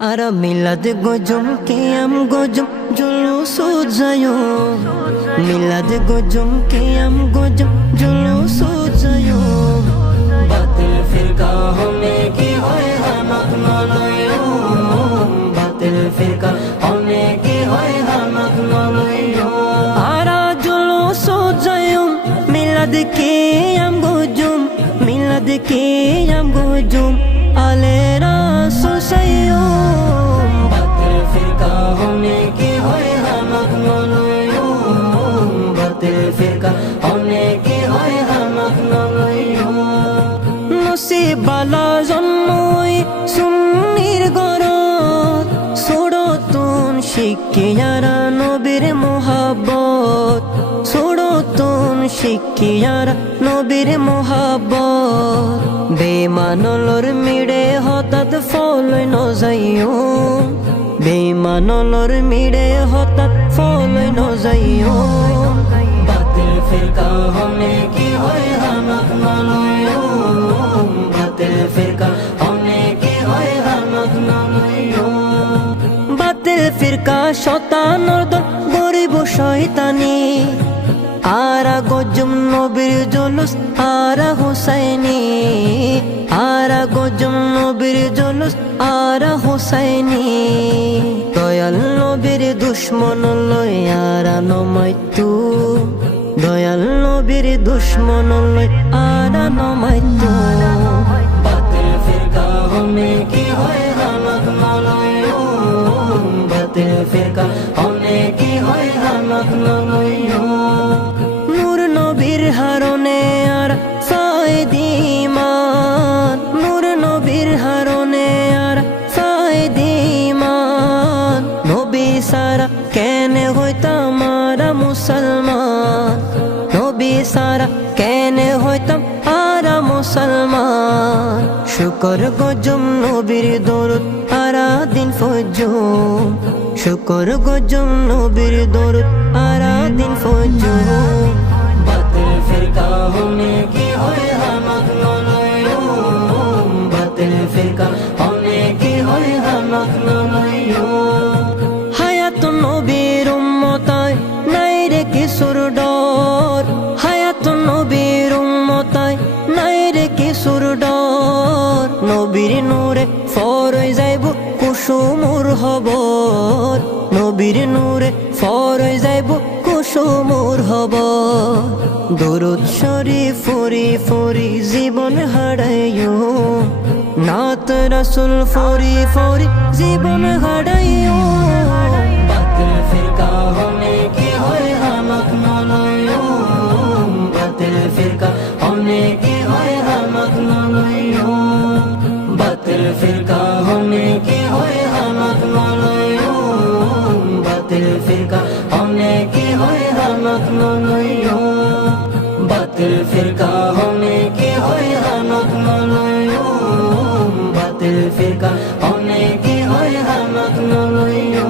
Ara milad gojum qiyam gojum julus jayo milad gojum qiyam gojum julus jayo batil firqa hone ki hoy hamak naloyo batil firqa hone ki hoy hamak naloyo ara julus jayo milad qiyam gojum alera susayo batil firqa hone ki hoy hamak naloyo batil firqa hone ki hoy hamak naloyo নসিবালা জন্মই সুন্নির গরত ছোড়তুন শিক্ষিয়ারা নবীর মোহাব্বত ছোড়তুন শিক্ষিয়ারা নবীর মোহাব্বত বেমানলর মিড়ে হঠাৎ ফলই নজাইও বেমানলর মিড়ে হঠাৎ ফলই নজাইও বাতিল ফিরকা হনে কি হয় হামাক নলয়ো বাতিল ফিরকা হনে কি হয় হামাক নলয়ো বাতিল ফিরকা শতানর দল গরিব শয়তানি আরা গজম নবীর জুলুস আরা হুসাইনি আরা গজম নবীর জুলুস আরা হুসাইনি দয়াল নবীর দুশ্মন লই আরা নমাইতু দয়াল নবীর দুশ্মন লই আরা নমাইতু বাতিল ফিরকা হনে কি হয় হামাক নলয়ো বাতিল ফিরকা হনে কি হয় হামাক নলয়ো নূর নবীর হারনে আর ফায়দিমান নূর নবীর হারনে আর ফায়দিমান নবী সারা কেনে হইতাম আরা মুসলমান নবী সারা কেনে হইতাম আরা মুসলমান শুকর গজম নবীর দরুদ আরা দিন ফজুম শুকর গজম নবীর দরুদ আরা দিন ফজুম বাতিল ফিরকা হনে কি হয় হামাক নলয়ো বাতিল ফিরকা হনে কি হয় হামাক নলয়ো হায়াত নবীর উম্মতায় নাই রে কিশোর ডর হায়াত নবীর উম্মতায় নাই রে কিশোর ডর নবীর নূরে ফরই যাইব কুসুমুর হবর নবীর নূরে ফরই যাইব কুসুমুর হবর দরুদ শরীফ ফরি ফরি জীবন হারাইও নাত রাসূল ফরি ফরি জীবন হারাইও বাতিল ফিরকা হনে কি হয় হামাক নলয়ো বাতিল ফিরকা হনে কি হয় হামাক নলয়ো বাতিল ফিরকা হনে কি হয় হামাক নলয়ো বাতিল ফিরকা হনে কি হয় হামাক নলয়ো বাতিল ফিরকা হনে কি হয় হামাক নলয়ো বাতিল ফিরকা হনে কি হয় হামাক নলয়ো